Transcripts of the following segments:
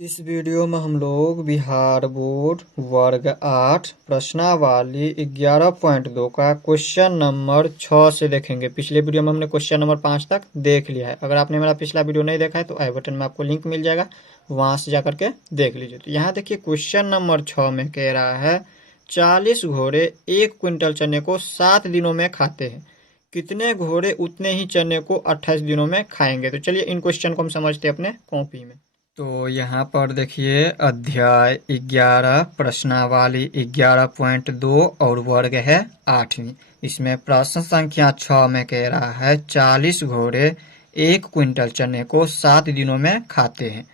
इस वीडियो में हम लोग बिहार बोर्ड वर्ग 8 प्रश्नावली 11.2 का क्वेश्चन नंबर 6 से देखेंगे। पिछले वीडियो में हमने क्वेश्चन नंबर 5 तक देख लिया है। अगर आपने मेरा पिछला वीडियो नहीं देखा है तो आई बटन में आपको लिंक मिल जाएगा, वहां से जाकर के देख लीजिए। तो यहाँ देखिए क्वेश्चन नंबर 6 में कह रहा है 40 घोड़े 1 क्विंटल चने को 7 दिनों में खाते हैं, कितने घोड़े उतने ही चने को 28 दिनों में खाएंगे। तो चलिए इन क्वेश्चन को हम समझते हैं अपने कॉपी में। तो यहाँ पर देखिए अध्याय 11 प्रश्नावली 11.2 और वर्ग है 8वीं। इसमें प्रश्न संख्या 6 में कह रहा है 40 घोड़े 1 क्विंटल चने को 7 दिनों में खाते हैं,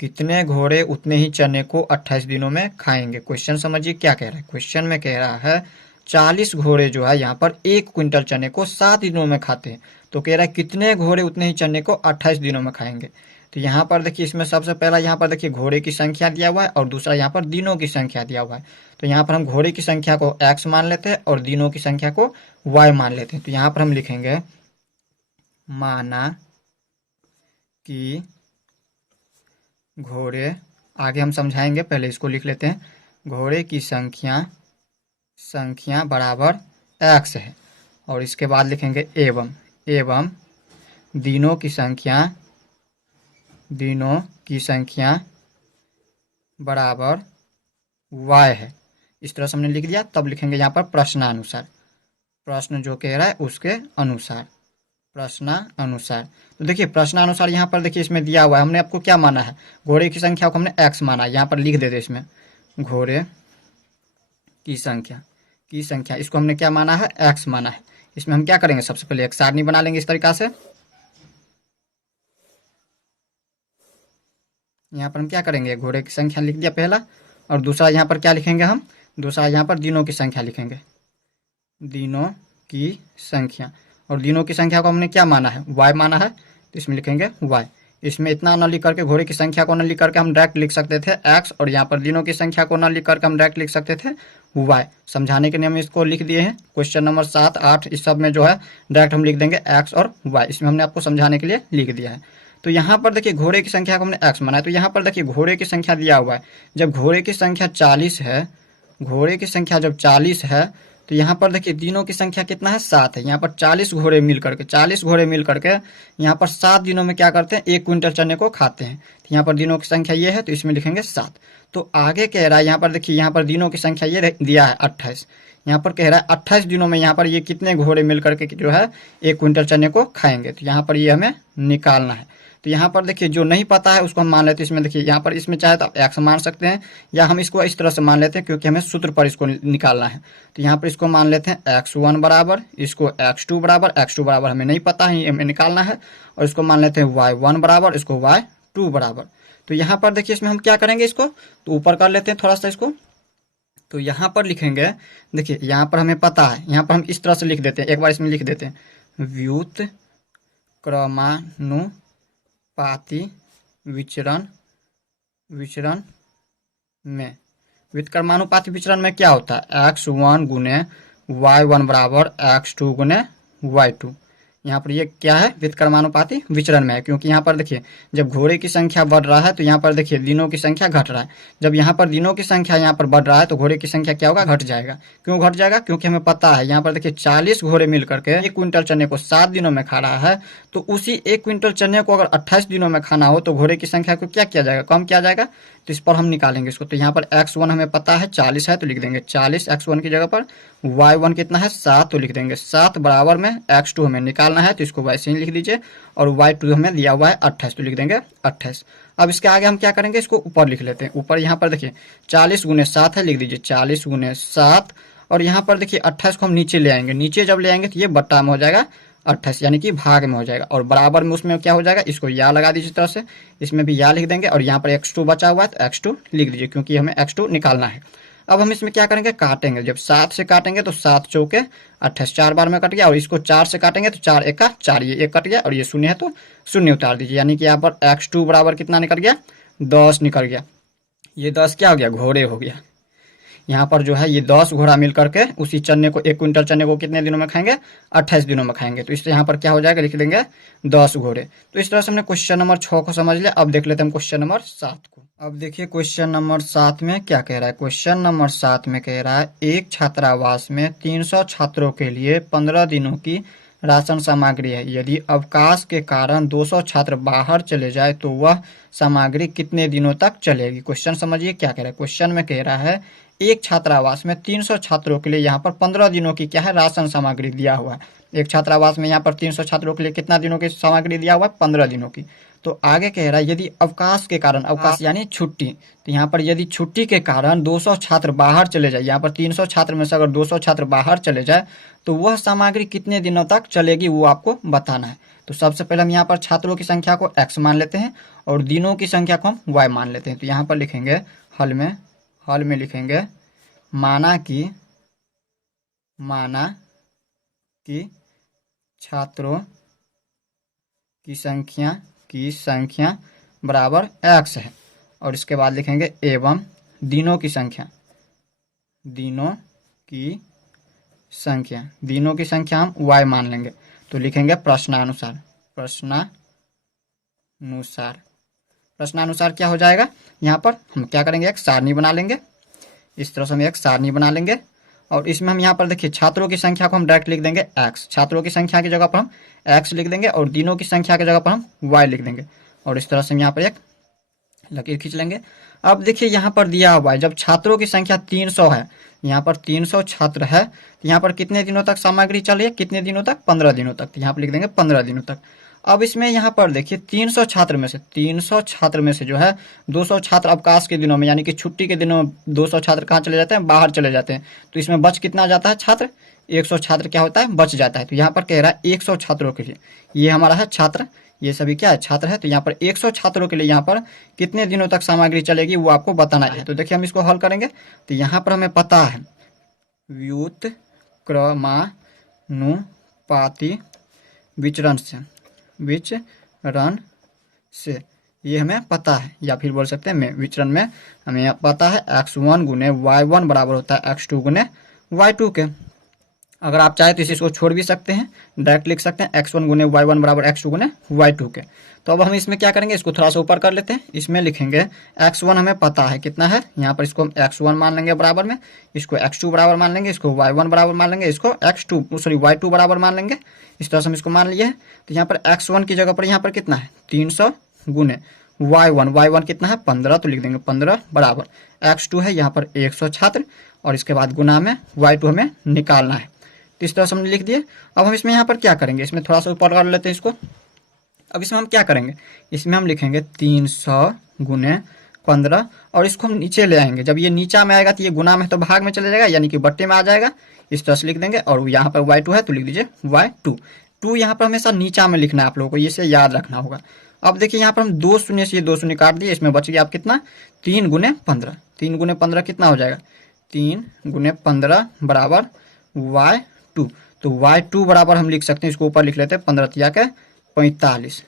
कितने घोड़े उतने ही चने को 28 दिनों में खाएंगे। क्वेश्चन समझिए क्या कह रहा है। क्वेश्चन में कह रहा है 40 घोड़े जो है यहाँ पर 1 क्विंटल चने को 7 दिनों में खाते हैं, तो कह रहा है कितने घोड़े उतने ही चने को 28 दिनों में खाएंगे। तो यहाँ पर देखिए इसमें सबसे पहला यहाँ पर देखिए घोड़े की संख्या दिया हुआ है और दूसरा यहाँ पर दिनों की संख्या दिया हुआ है। तो यहाँ पर हम घोड़े की संख्या को x मान लेते हैं और दिनों की संख्या को y मान लेते हैं। तो यहाँ पर हम लिखेंगे माना कि घोड़े, आगे हम समझाएंगे, पहले इसको लिख लेते हैं। घोड़े की संख्या बराबर x है और इसके बाद लिखेंगे एवं दिनों की संख्या बराबर y है। इस तरह से हमने लिख दिया। तब लिखेंगे यहाँ पर प्रश्नानुसार, प्रश्न जो कह रहा है उसके अनुसार, प्रश्नानुसार। तो देखिए प्रश्नानुसार यहाँ पर देखिए इसमें दिया हुआ है, हमने आपको क्या माना है, घोड़े की संख्या को हमने x माना है। यहाँ पर लिख देते इसमें घोड़े की संख्या इसको हमने क्या माना है, x माना है। इसमें हम क्या करेंगे, सबसे पहले एक सारणी बना लेंगे इस तरीका से। यहाँ पर हम क्या करेंगे, घोड़े की संख्या लिख दिया पहला, और दूसरा यहाँ पर क्या लिखेंगे हम, दूसरा यहाँ पर दिनों की संख्या लिखेंगे, दिनों की संख्या। और दिनों की संख्या को हमने क्या माना है, y माना है, तो इसमें लिखेंगे y। इसमें इतना न लिख करके, घोड़े की संख्या को न लिख करके हम डायरेक्ट लिख सकते थे x, और यहाँ पर दिनों की संख्या को न लिख करके हम डायरेक्ट लिख सकते थे y। समझाने के लिए हम इसको लिख दिए हैं। क्वेश्चन नंबर 7, 8 इस सब में जो है डायरेक्ट हम लिख देंगे x और y। इसमें हमने आपको समझाने के लिए लिख दिया है। तो यहाँ पर देखिए घोड़े की संख्या को हमने x माना है। तो यहाँ पर देखिए घोड़े की संख्या दिया हुआ है, जब घोड़े की संख्या 40 है, घोड़े की संख्या जब 40 है, तो यहाँ पर देखिए दिनों की संख्या कितना है, 7 है। यहाँ पर 40 घोड़े मिल करके यहाँ पर 7 दिनों में क्या करते हैं, 1 क्विंटल चने को खाते हैं। तो यहाँ पर दिनों की संख्या ये है, तो इसमें लिखेंगे 7। तो आगे कह रहा है यहाँ पर देखिए, यहाँ पर दिनों की संख्या ये दिया है 28। यहाँ पर कह रहा है 28 दिनों में यहाँ पर ये कितने घोड़े मिल करके जो है 1 क्विंटल चने को खाएंगे। तो यहाँ पर ये हमें निकालना है। तो यहाँ पर देखिए जो नहीं पता है उसको हम मान लेते हैं। इसमें देखिए यहाँ पर इसमें चाहे तो x मान सकते हैं, या हम इसको इस तरह से मान लेते हैं क्योंकि हमें सूत्र पर इसको निकालना है। तो यहाँ पर इसको मान लेते हैं x1 बराबर, इसको x2 बराबर हमें नहीं पता है, हमें निकालना है। और इसको मान लेते हैं y1 बराबर, इसको y2 बराबर। तो यहाँ पर देखिए इसमें हम क्या करेंगे, इसको तो ऊपर कर लेते हैं थोड़ा सा इसको। तो यहाँ पर लिखेंगे, देखिए यहाँ पर हमें पता है, यहाँ पर हम इस तरह से लिख देते हैं, एक बार इसमें लिख देते हैं व्युत्क्रमानुपाती विचरण में। व्युत्क्रमानुपाती विचरण में क्या होता है, x1 गुने y1 बराबर x2 गुने y2। यहाँ पर ये क्या है, व्युत्क्रमानुपाती विचरण में है, क्योंकि यहाँ पर देखिए जब घोड़े की संख्या बढ़ रहा है तो यहाँ पर देखिए दिनों की संख्या घट रहा है। जब यहाँ पर दिनों की संख्या यहाँ पर बढ़ रहा है तो घोड़े की संख्या क्या होगा, घट जाएगा। क्यों घट जाएगा, क्योंकि हमें पता है यहाँ पर देखिए 40 घोड़े मिल करके 1 क्विंटल चने को 7 दिनों में खा रहा है। तो उसी 1 क्विंटल चने को अगर 28 दिनों में खाना हो तो घोड़े की संख्या को क्या किया जाएगा, कम किया जाएगा। तो इस पर हम निकालेंगे इसको। तो यहाँ पर x1 हमें पता है 40 है, तो लिख देंगे 40 x1 की जगह पर। y1 कितना है 7, तो लिख देंगे 7 बराबर में x2 हमें निकालना है, तो इसको वैसे ही लिख दीजिए। और y2 हमें दिया हुआ है 28, तो लिख देंगे 28। अब इसके आगे हम क्या करेंगे, इसको ऊपर लिख लेते हैं। ऊपर यहाँ पर देखिए 40 गुने 7 है, लिख दीजिए 40 गुने 7। और यहाँ पर देखिए 28 को हम नीचे ले आएंगे, नीचे जब ले आएंगे तो ये बट्टा में हो जाएगा 28, यानी कि भाग में हो जाएगा। और बराबर में उसमें क्या हो जाएगा, इसको या लगा दीजिए इस तरह से, इसमें भी या लिख देंगे। और यहाँ पर x2 बचा हुआ है तो x2 लिख दीजिए, क्योंकि हमें x2 निकालना है। अब हम इसमें क्या करेंगे, काटेंगे। जब 7 से काटेंगे तो 7 चौके 28, 4 बार में कट गया। और इसको 4 से काटेंगे तो 4 1 का 4, ये 1 कट गया, और ये शून्य है तो शून्य उतार दीजिए। यानी कि यहाँ पर x2 बराबर कितना निकल गया, 10 निकल गया। ये 10 क्या हो गया, घोड़े हो गया। यहाँ पर जो है ये 10 घोड़ा मिल करके उसी चने को, 1 क्विंटल चने को कितने दिनों में खाएंगे? 28 दिनों में खाएंगे। तो इससे यहाँ पर क्या हो जाएगा, लिख देंगे 10 घोड़े। तो इस तरह से हमने क्वेश्चन नंबर 6 को समझ लिया। अब देख लेते हैं क्वेश्चन नंबर 7 को। अब देखिए क्वेश्चन नंबर 7 में क्या कह रहा है। क्वेश्चन नंबर 7 में कह रहा है एक छात्रावास में 300 छात्रों के लिए 15 दिनों की राशन सामग्री है। यदि अवकाश के कारण 200 छात्र बाहर चले जाए तो वह सामग्री कितने दिनों तक चलेगी। क्वेश्चन समझिए क्या कह रहा है। क्वेश्चन में कह रहा है एक छात्रावास में 300 छात्रों के लिए यहाँ पर 15 दिनों की क्या है, राशन सामग्री दिया हुआ है। एक छात्रावास में यहाँ पर 300 छात्रों के लिए कितना दिनों की सामग्री दिया हुआ है, 15 दिनों की। तो आगे कह रहा है यदि अवकाश के कारण, अवकाश यानी छुट्टी, तो यहाँ पर यदि छुट्टी के कारण 200 छात्र बाहर चले जाए, यहाँ पर 300 छात्र में से अगर 200 छात्र बाहर चले जाए तो वह सामग्री कितने दिनों तक चलेगी वो आपको बताना है। तो सबसे पहले हम यहाँ पर छात्रों की संख्या को x मान लेते हैं और दिनों की संख्या को हम y मान लेते हैं। तो यहाँ पर लिखेंगे हल में लिखेंगे माना कि छात्रों की संख्या बराबर x है और इसके बाद लिखेंगे एवं दिनों की संख्या हम y मान लेंगे। तो लिखेंगे प्रश्नानुसार क्या हो जाएगा, यहाँ पर हम क्या करेंगे, एक सारणी बना लेंगे। इस तरह से हम एक सारणी बना लेंगे और इसमें हम यहाँ पर देखिए छात्रों की संख्या को हम डायरेक्ट लिख देंगे x, छात्रों की संख्या की जगह पर हम x लिख देंगे और दिनों की संख्या की जगह पर हम y लिख देंगे और इस तरह से हम यहाँ पर एक लकीर खींच लेंगे। अब देखिए यहाँ पर दिया हुआ है जब छात्रों की संख्या 300 है, यहाँ पर 300 छात्र है तो यहाँ पर कितने दिनों तक सामग्री चल रही है, कितने दिनों तक, 15 दिनों तक। तो यहाँ पर लिख देंगे 15 दिनों तक। अब इसमें यहाँ पर देखिए 300 छात्र में से जो है 200 छात्र अवकाश के दिनों में यानी कि छुट्टी के दिनों 200 छात्र कहाँ चले जाते हैं, बाहर चले जाते हैं। तो इसमें बच कितना जाता है छात्र, 100 छात्र क्या होता है, बच जाता है। तो यहाँ पर कह रहा है 100 छात्रों के लिए, ये हमारा है छात्र, ये सभी क्या है, छात्र है। तो यहाँ पर 100 छात्रों के लिए यहाँ पर कितने दिनों तक सामग्री चलेगी वो आपको बताना है। तो देखिए हम इसको हल करेंगे। तो यहाँ पर हमें पता है व्युत्क्रमानुपाती विचरण से ये हमें पता है, या फिर बोल सकते हैं विचरण में हमें पता है x1 गुने y1 बराबर होता है x2 गुने y2 के। अगर आप चाहे तो इसको छोड़ भी सकते हैं, डायरेक्ट लिख सकते हैं x1 गुने y1 बराबर x2 गुने y2 के। तो अब हम इसमें क्या करेंगे, इसको थोड़ा सा ऊपर कर लेते हैं। इसमें लिखेंगे x1 हमें पता है कितना है, यहाँ पर इसको हम x1 मान लेंगे बराबर में, इसको x2 बराबर मान लेंगे, इसको y1 बराबर मान लेंगे, इसको y2 बराबर मान लेंगे। इस तरह से हम इसको मान लिए है। तो यहाँ पर x1 की जगह पर यहाँ पर कितना है 300 गुने y1 कितना है 15, तो लिख देंगे 15 बराबर x2 है यहाँ पर 100 छात्र और इसके बाद गुना में y2 हमें निकालना है। तो इस तरह से हमने लिख दिए। अब हम इसमें यहाँ पर क्या करेंगे, इसमें थोड़ा सा ऊपर कर लेते हैं इसको। अब इसमें हम क्या करेंगे, इसमें हम लिखेंगे 300 गुने 15 और इसको हम नीचे ले आएंगे। जब ये नीचा में आएगा तो ये गुना में तो भाग में चले जाएगा यानी कि बट्टे में आ जाएगा। इस तरह से लिख देंगे और यहाँ पर y2 है तो लिख दीजिए y2 यहाँ पर हमेशा नीचा में लिखना है आप लोगों को, इसे याद रखना होगा। अब देखिए यहाँ पर हम 2 शून्य से ये 2 शून्य काट दिए, इसमें बच गया आप कितना 3 गुने 15, 3 गुने 15 कितना हो जाएगा 3 गुने 15 बराबर y2। तो y2 बराबर हम लिख सकते हैं, इसको ऊपर लिख लेते हैं 15 तिया के 45,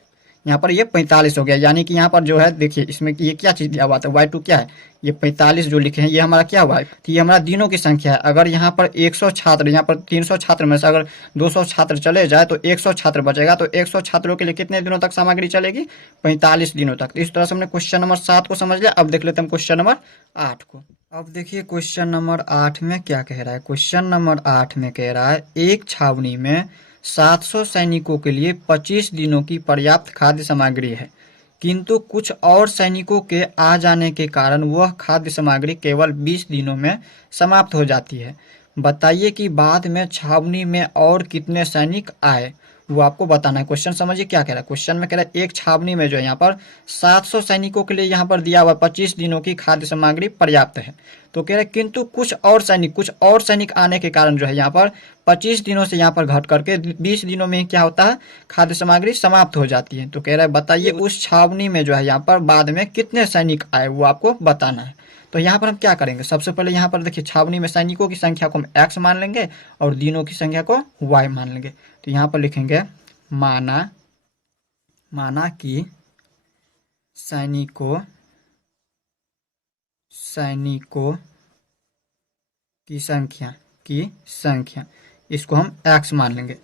यहाँ पर ये 45 हो गया। यानी कि यहाँ पर जो है देखिए इसमें ये क्या चीज़ दिया हुआ था, y2 क्या है, ये 45 जो लिखे हैं ये हमारा क्या हुआ है, तो ये हमारा दिनों की संख्या है। अगर यहाँ पर 100 छात्र, यहाँ पर 300 छात्र में से अगर 200 छात्र चले जाए तो 100 छात्र बचेगा। तो 100 छात्रों के लिए कितने दिनों तक सामग्री चलेगी, 45 दिनों तक। तो इस तरह से हमने क्वेश्चन नंबर 7 को समझ लिया। अब देख लेते हैं क्वेश्चन नंबर 8 को। अब देखिए क्वेश्चन नंबर 8 में क्या कह रहा है। क्वेश्चन नंबर 8 में कह रहा है एक छावनी में 700 सैनिकों के लिए 25 दिनों की पर्याप्त खाद्य सामग्री है, किंतु कुछ और सैनिकों के आ जाने के कारण वह खाद्य सामग्री केवल 20 दिनों में समाप्त हो जाती है। बताइए कि बाद में छावनी में और कितने सैनिक आए, वो आपको बताना है। क्वेश्चन समझिए क्या कह रहा है। क्वेश्चन में कह रहा है एक छावनी में जो है यहाँ पर 700 सैनिकों के लिए यहाँ पर दिया हुआ 25 दिनों की खाद्य सामग्री पर्याप्त है। तो कह रहे हैं किंतु कुछ और सैनिक आने के कारण जो है यहाँ पर 25 दिनों से यहाँ पर घट करके 20 दिनों में क्या होता है, खाद्य सामग्री समाप्त हो जाती है। तो कह रहा है बताइए उस छावनी में जो है यहाँ पर बाद में कितने सैनिक आए, वो आपको बताना है। तो यहाँ पर हम क्या करेंगे, सबसे पहले यहाँ पर देखिए छावनी में सैनिकों की संख्या को हम x मान लेंगे और दिनों की संख्या को y मान लेंगे। तो यहाँ पर लिखेंगे माना कि सैनिकों की संख्या इसको हम x मान लेंगे,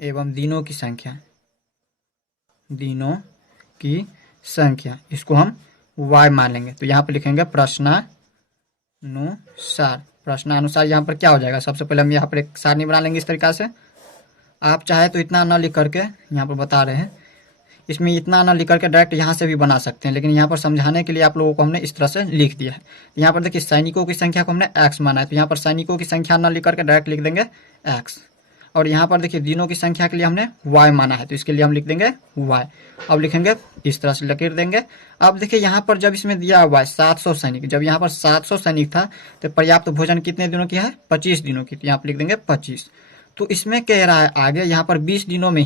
एवं दिनों की संख्या इसको हम y मान लेंगे। तो यहाँ पर लिखेंगे प्रश्नानुसार यहाँ पर क्या हो जाएगा, सबसे पहले हम यहाँ पर एक सारणी बना लेंगे इस तरीका से। आप चाहे तो इतना न लिख करके यहाँ पर बता रहे हैं, इसमें इतना न लिख करके डायरेक्ट यहाँ से भी बना सकते हैं, लेकिन यहाँ पर समझाने के लिए आप लोगों को हमने इस तरह से लिख दिया है। यहाँ पर देखिए सैनिकों की संख्या को हमने x माना है, तो यहाँ पर सैनिकों की संख्या न लिख करके डायरेक्ट लिख देंगे x। और यहाँ पर देखिए दिनों की संख्या के लिए हमने y माना है, तो इसके लिए हम लिख देंगे y। अब लिखेंगे इस तरह से लकीर देंगे। अब देखिए यहाँ पर जब इसमें दिया हुआ है 700 सैनिक, जब यहाँ पर 700 सैनिक था तो पर्याप्त भोजन कितने दिनों की है, 25 दिनों की, तो यहाँ पर लिख देंगे 25। तो इसमें कह रहा है आगे यहाँ पर 20 दिनों में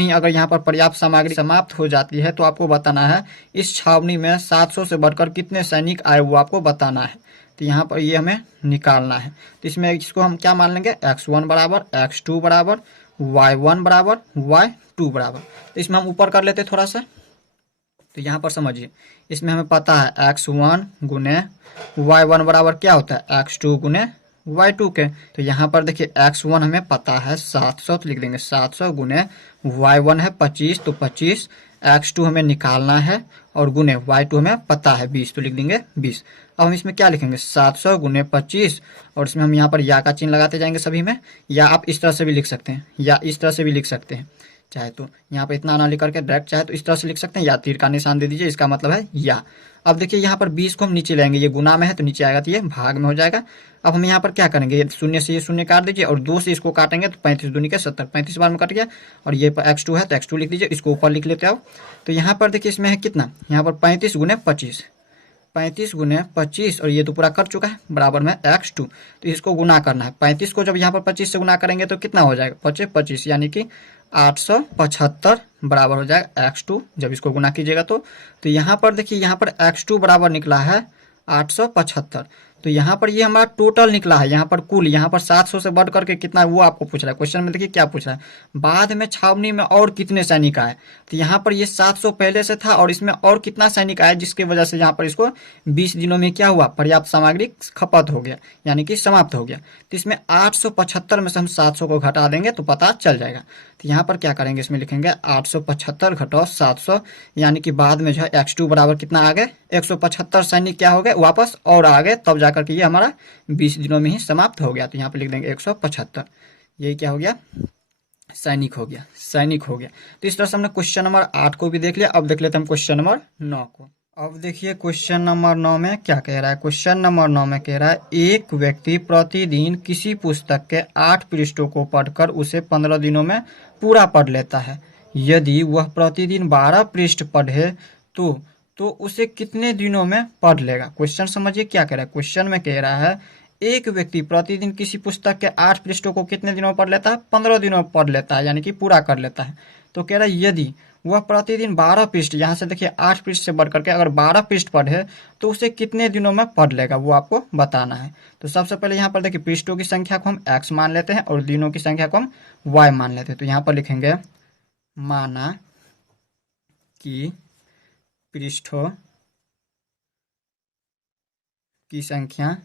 ही अगर यहाँ पर पर्याप्त सामग्री समाप्त हो जाती है तो आपको बताना है इस छावनी में 700 से बढ़कर कितने सैनिक आए वो आपको बताना है। तो यहाँ पर ये हमें निकालना है। तो इसमें इसको हम क्या मान लेंगे, x1 बराबर x2 बराबर y1 बराबर y2 बराबर। तो इसमें हम ऊपर कर लेते थोड़ा सा। तो यहाँ पर समझिए, इसमें हमें पता है x1 गुने y1 बराबर क्या होता है, x2 गुने y2 के। तो यहाँ पर देखिए x1 हमें पता है 700, तो लिख देंगे 700 गुने y1 है 25, तो 25, x2 हमें निकालना है और गुने y2 हमें पता है 20, तो लिख देंगे 20। अब हम इसमें क्या लिखेंगे, 700 गुने 25, और इसमें हम यहाँ पर या का चिन्ह लगाते जाएंगे सभी में, या आप इस तरह से भी लिख सकते हैं, या इस तरह से भी लिख सकते हैं। चाहे तो यहाँ पर इतना ना लिख करके डायरेक्ट चाहे तो इस तरह से लिख सकते हैं, या तीर का निशान दे दीजिए, इसका मतलब है या। अब देखिए यहाँ पर 20 को हम नीचे लाएंगे, ये गुना में है तो नीचे आएगा तो ये भाग में हो जाएगा। अब हम यहाँ पर क्या करेंगे, ये शून्य से ये शून्य काट दीजिए और 2 से इसको काटेंगे तो 35 दूनी के 70, 35 बार में कट गया। और ये x2 है तो x2 लिख दीजिए, इसको ऊपर लिख लेते हो। तो यहाँ पर देखिए इसमें है कितना, यहाँ पर 35 गुने 25, 35 गुने 25, और ये तो पूरा कर चुका है, बराबर में x2। तो इसको गुना करना है, 35 को जब यहाँ पर 25 से गुना करेंगे तो कितना हो जाएगा, 25 25 यानी कि 875 बराबर हो जाएगा x2 जब इसको गुना कीजिएगा तो। यहाँ पर देखिए यहाँ पर x2 बराबर निकला है 875। तो यहाँ पर ये हमारा टोटल निकला है, यहाँ पर कुल, यहाँ पर 700 से बढ़ करके कितना वो आपको पूछ रहा है क्वेश्चन में। देखिए क्या पूछ रहा है, बाद में छावनी में और कितने सैनिक आए। तो यहाँ पर ये 700 पहले से था और इसमें और कितना सैनिक आया, जिसकी वजह से यहाँ पर इसको 20 दिनों में क्या हुआ, पर्याप्त सामग्री खपत हो गया, यानी कि समाप्त हो गया। तो इसमें 875 में से हम 700 को घटा देंगे तो पता चल जाएगा। तो यहाँ पर क्या करेंगे, इसमें लिखेंगे 875 घटाओ 700, यानी कि बाद में जो है x2 बराबर कितना आ गए, 175 सैनिक क्या हो गए वापस और आ गए, तब जाकर के ये हमारा 20 दिनों में ही समाप्त हो गया। तो यहाँ पे लिख देंगे 175, यही क्या हो गया, सैनिक हो गया। तो इस तरह से हमने क्वेश्चन नंबर 8 को भी देख लिया। अब देख लेते हैं हम क्वेश्चन नंबर 9 को। अब देखिए क्वेश्चन नंबर 9 में क्या कह रहा है, क्वेश्चन नंबर 9 में कह रहा है एक व्यक्ति प्रतिदिन किसी पुस्तक के 8 पृष्ठों को पढ़कर उसे 15 दिनों में पूरा पढ़ लेता है। यदि वह प्रतिदिन 12 पृष्ठ पढ़े तो उसे कितने दिनों में पढ़ लेगा। क्वेश्चन समझिए क्या कह रहा है, क्वेश्चन में कह रहा है एक व्यक्ति प्रतिदिन किसी पुस्तक के 8 पृष्ठों को कितने दिनों में पढ़ लेता है, 15 दिनों में पढ़ लेता है, यानी कि पूरा कर लेता है। तो कह रहा है यदि वह प्रतिदिन 12 पृष्ठ, यहाँ से देखिए 8 पृष्ठ से बढ़ करके अगर 12 पृष्ठ पढ़े तो उसे कितने दिनों में पढ़ लेगा, वो आपको बताना है। तो सबसे पहले यहाँ पर देखिए पृष्ठों की संख्या को हम x मान लेते हैं और दिनों की संख्या को हम y मान लेते हैं। तो यहाँ पर लिखेंगे माना कि पृष्ठों की संख्या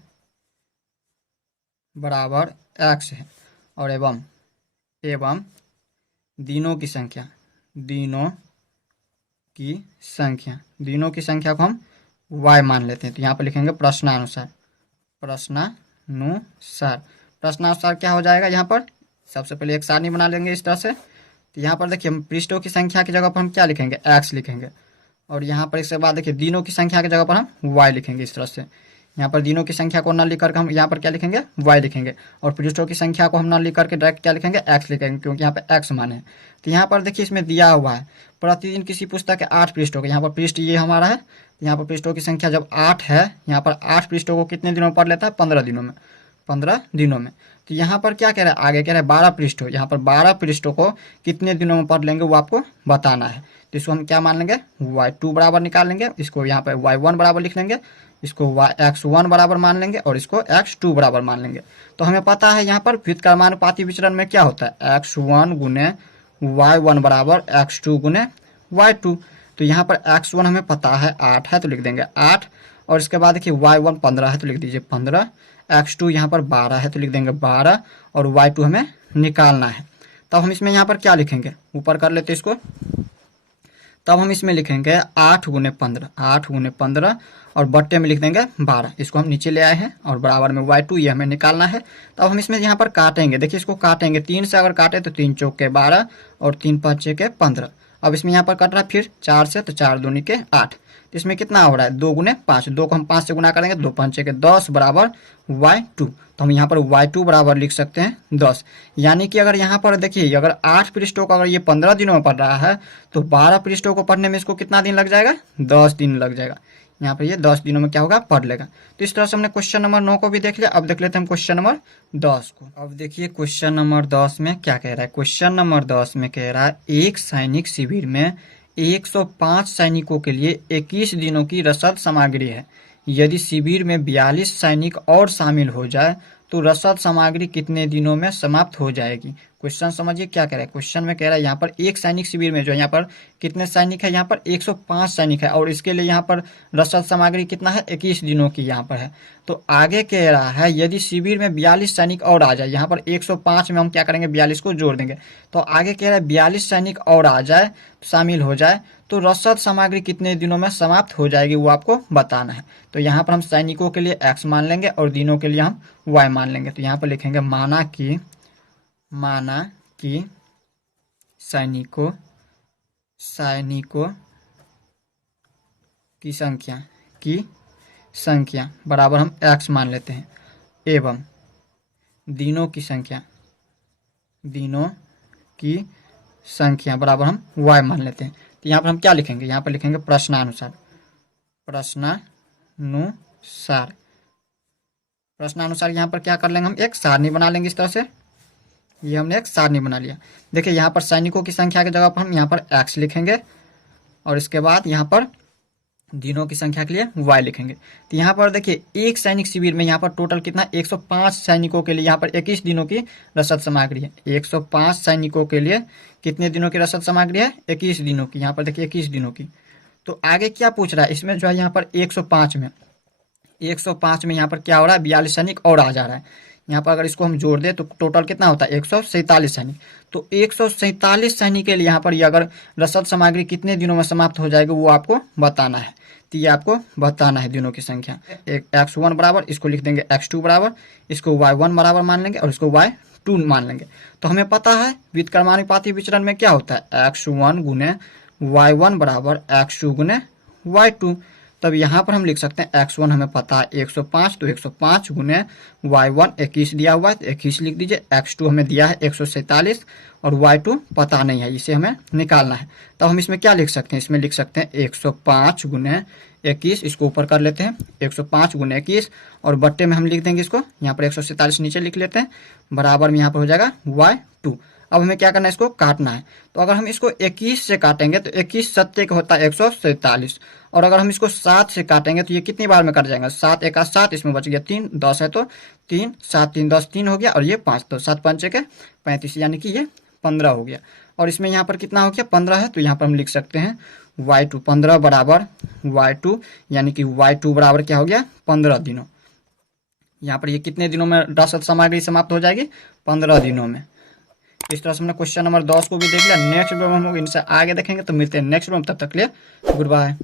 बराबर x है और एवं दिनों की संख्या को हम y मान लेते हैं। तो यहाँ पर लिखेंगे प्रश्नानुसार क्या हो जाएगा, यहाँ पर सबसे पहले एक सारणी बना लेंगे इस तरह से। तो यहाँ पर देखिए हम पृष्ठों की संख्या की जगह पर हम क्या लिखेंगे, x लिखेंगे, और यहाँ पर इसके बाद देखिए दिनों की संख्या की जगह पर हम y लिखेंगे इस तरह से। यहाँ पर दिनों की संख्या को न लिख करके हम यहाँ पर क्या लिखेंगे, y लिखेंगे, और पृष्ठों की संख्या को हम न लिख करके डायरेक्ट क्या लिखेंगे, x लिखेंगे, क्योंकि यहाँ पे x मान है। तो यहाँ पर देखिए इसमें दिया हुआ है प्रतिदिन किसी पुस्तक के 8 पृष्ठों के, यहाँ पर पृष्ठ ये हमारा है, यहाँ पर पृष्ठों की संख्या जब 8 है, यहाँ पर 8 पृष्ठों को कितने दिनों में पढ़ लेता है, 15 दिनों में। तो यहाँ पर क्या कह रहा है, आगे कह रहा है 12 पृष्ठ, यहाँ पर 12 पृष्ठों को कितने दिनों में पढ़ लेंगे वो आपको बताना है। तो इसको हम क्या मान लेंगे, y2 बराबर निकाल लेंगे, इसको यहाँ पर y1 बराबर लिख लेंगे, इसको x1 बराबर मान लेंगे और इसको x2 बराबर मान लेंगे। तो हमें पता है यहाँ पर व्युत्क्रमानुपाती विचरण में क्या होता है, x1 गुने y1 बराबर x2 गुने y2। तो यहाँ पर x1 हमें पता है 8 है, तो लिख देंगे 8, और इसके बाद देखिए y1 15 है तो लिख दीजिए 15, x2 यहाँ पर 12 है तो लिख देंगे 12, और y2 हमें निकालना है। तब हम इसमें यहाँ पर क्या लिखेंगे, ऊपर कर लेते इसको। तब हम इसमें लिखेंगे 8 गुने 15, 8 गुने 15, और बट्टे में लिख देंगे 12। इसको हम नीचे ले आए हैं और बराबर में y2 ये हमें निकालना है। तब हम इसमें यहाँ पर काटेंगे, देखिए इसको काटेंगे 3 से, अगर काटे तो 3 चौक के 12 और 3 5 के 15। अब इसमें यहाँ पर कट रहा है फिर 4 से, तो 4 दूनी के 8। तो इसमें कितना हो रहा है 2 गुने 5, 2 को हम 5 से गुना करेंगे, 2 5 के 10 बराबर y2। तो हम यहाँ पर y2 बराबर लिख सकते हैं 10। यानी कि अगर यहाँ पर देखिए अगर 8 पृष्ठों को अगर ये 15 दिनों में पढ़ रहा है तो 12 पृष्ठों को पढ़ने में इसको कितना दिन लग जाएगा, 10 दिन लग जाएगा। यहाँ पर ये 10 दिनों में क्या होगा, पढ़ लेगा। तो इस तरह से हमने क्वेश्चन नंबर 9 को भी देख लिया। अब देख लेते हैं हम क्वेश्चन नंबर 10 को। अब देखिए क्वेश्चन नंबर 10 में क्या कह रहा है। क्वेश्चन नंबर 10 में कह रहा है एक सैनिक शिविर में 105 सैनिकों के लिए 21 दिनों की रसद सामग्री है। यदि शिविर में 42 सैनिक और शामिल हो जाए तो रसद सामग्री कितने दिनों में समाप्त हो जाएगी। क्वेश्चन समझिए क्या कह रहा है। क्वेश्चन में कह रहा है यहाँ पर एक सैनिक शिविर में जो है यहाँ पर कितने सैनिक है, यहाँ पर 105 सैनिक है, और इसके लिए यहाँ पर रसद सामग्री कितना है, 21 दिनों की यहाँ पर है। तो आगे कह रहा है यदि शिविर में 42 सैनिक और आ जाए, यहाँ पर 105 में हम क्या करेंगे 42 को जोड़ देंगे, तो आगे कह रहा है 42 सैनिक और आ जाए, शामिल हो जाए, तो रसद सामग्री कितने दिनों में समाप्त हो जाएगी वो आपको बताना है। तो यहाँ पर हम सैनिकों के लिए x मान लेंगे और दिनों के लिए हम y मान लेंगे। तो यहाँ पर लिखेंगे माना कि सैनिकों की संख्या बराबर हम x मान लेते हैं, एवं दिनों की संख्या बराबर हम y मान लेते हैं। तो यहाँ पर हम क्या लिखेंगे, यहाँ पर लिखेंगे प्रश्नानुसार यहाँ पर क्या कर लेंगे हम एक सारणी बना लेंगे। इस तरह से ये हमने एक सारणी बना लिया। देखिए यहाँ पर सैनिकों की संख्या की जगह पर हम यहाँ पर x लिखेंगे, और इसके बाद यहाँ पर दिनों की संख्या के लिए y लिखेंगे। तो यहाँ पर देखिए एक सैनिक शिविर में यहाँ पर टोटल कितना 105 सैनिकों के लिए यहाँ पर 21 दिनों की रसद सामग्री है। 105 सैनिकों के लिए कितने दिनों की रसद सामग्री है, 21 दिनों की। यहाँ पर देखिए 21 दिनों की। तो आगे क्या पूछ रहा है इसमें जो है यहाँ पर 105 में यहाँ पर क्या हो रहा है 42 सैनिक और आ जा रहा है। यहाँ पर अगर इसको हम जोड़ दें तो टोटल कितना होता है 147 सैनिक। तो 147 सैनिक के लिए यहाँ पर ये अगर रसद सामग्री कितने दिनों में समाप्त हो जाएगी वो आपको बताना है। तो ये आपको बताना है दिनों की संख्या। एक x1 बराबर, इसको लिख देंगे x2 बराबर, इसको y1 बराबर मान लेंगे और इसको y2 मान लेंगे। तो हमें पता है व्युत्क्रमानुपाती विचरण में क्या होता है x1 गुने y1 बराबर x2 गुने y2। तब यहाँ पर हम लिख सकते हैं x1 हमें पता है 105, तो 105 गुने y1 21 दिया हुआ है तो 21 लिख दीजिए। x2 हमें दिया है 147 और y2 पता नहीं है, इसे हमें निकालना है। तब हम इसमें क्या लिख सकते हैं, इसमें लिख सकते हैं 105 गुने 21, इसको ऊपर कर लेते हैं 105 गुने 21, और बट्टे में हम लिख देंगे इसको, यहाँ पर 147 नीचे लिख लेते हैं, बराबर में यहाँ पर हो जाएगा y2। अब हमें क्या करना है, इसको काटना है। तो अगर हम इसको 21 से काटेंगे तो 21 सत्ते का होता है 147, और अगर हम इसको 7 से काटेंगे तो ये कितनी बार में कट जाएगा, 7 एका 7, इसमें बच गया 3, 10 है तो 3, 7 3 10 3 हो गया, और ये 5, तो 7 5 के 35, यानी कि ये 15 हो गया। और इसमें यहाँ पर कितना हो गया 15 है, तो यहाँ पर हम लिख सकते हैं y2 15 बराबर y2, यानी कि y2 बराबर क्या हो गया 15 दिनों। यहाँ पर ये कितने दिनों में रसद सामग्री समाप्त हो जाएगी, 15 दिनों में। इस तरह से हमने क्वेश्चन नंबर 10 को भी देख लिया। नेक्स्ट वीडियो में हम लोग इनसे आगे देखेंगे। तो मिलते हैं नेक्स्ट वीडियो में, तब तक के लिए गुड बाय।